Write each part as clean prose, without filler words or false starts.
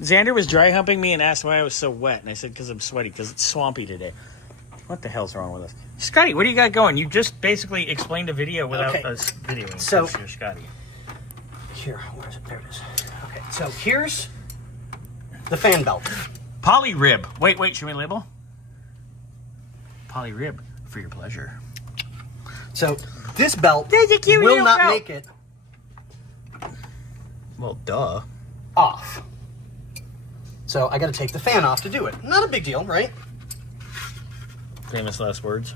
Xander was dry humping me and asked why I was so wet. And I said, because I'm sweaty, because it's swampy today. What the hell's wrong with us? Scotty, what do you got going? You just basically explained a video without us videoing. So, you're Scotty. Here, where is it? There it is. Okay, so here's the fan belt. Poly rib. Wait, should we label? Poly rib for your pleasure. So this belt cute will little not belt. make it Well, duh. off. So I got to take the fan off to do it. Not a big deal, right? Famous last words.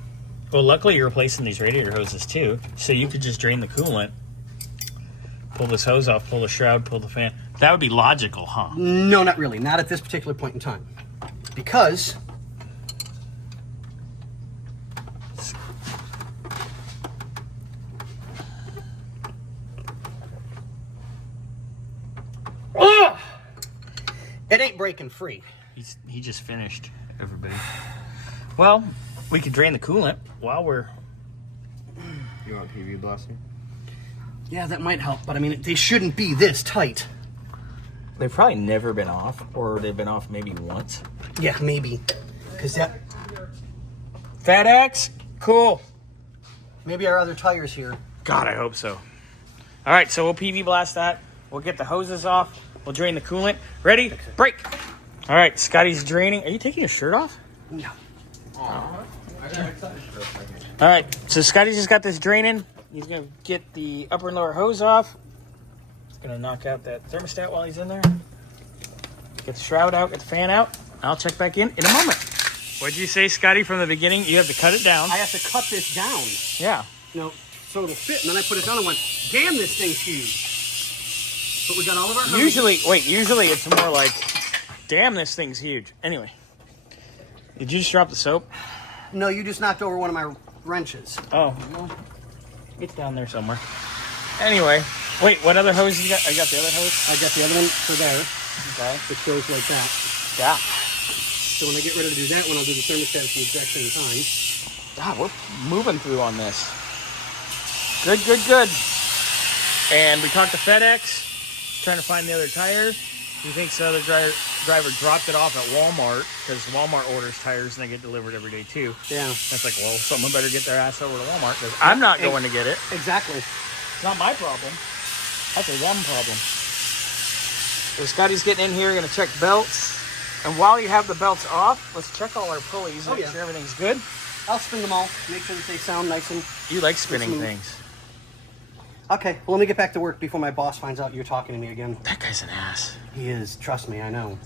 Well, luckily you're replacing these radiator hoses too, so you could just drain the coolant, pull this hose off, pull the shroud, pull the fan. That would be logical, huh? No, not really. Not at this particular point in time. Because it ain't breaking free. He just finished, everybody. Well, we could drain the coolant while we're... You want PV blasting? Yeah, that might help, but I mean, they shouldn't be this tight. They've probably never been off, or they've been off maybe once. Yeah, maybe. Because that... FedEx? Cool. Maybe our other tires here. God, I hope so. All right, so we'll PV blast that. We'll get the hoses off. We'll drain the coolant. Ready? Break. All right, Scotty's draining. Are you taking your shirt off? No. All right, so Scotty just got this draining. He's going to get the upper and lower hose off. He's going to knock out that thermostat while he's in there. Get the shroud out, get the fan out. I'll check back in a moment. What'd you say, Scotty, from the beginning? You have to cut it down. I have to cut this down. Yeah. You know, so it'll fit. And then I put it down and went, damn, this thing's huge. But we got all of our... Usually it's more like, damn, this thing's huge. Anyway. Did you just drop the soap? No, you just knocked over one of my wrenches. Oh, well, it's down there somewhere. Anyway, wait, what other hose you got? I got the other hose. I got the other one for there. Okay. It goes like that. Yeah. So when I get ready to do that one, I'll do the thermostat at the exact same time. God, we're moving through on this. Good. And we talked to FedEx, trying to find the other tires. He thinks the other driver dropped it off at Walmart, because Walmart orders tires and they get delivered every day too. Yeah. That's like, well, someone better get their ass over to Walmart, because I'm not going to get it. Exactly. It's not my problem. That's a them problem. So Scotty's getting in here, going to check belts. And while you have the belts off, let's check all our pulleys and make sure everything's good. I'll spin them all, make sure that they sound nice and... You like spinning smooth. things. Okay, well, let me get back to work before my boss finds out you're talking to me again. That guy's an ass. He is. Trust me, I know.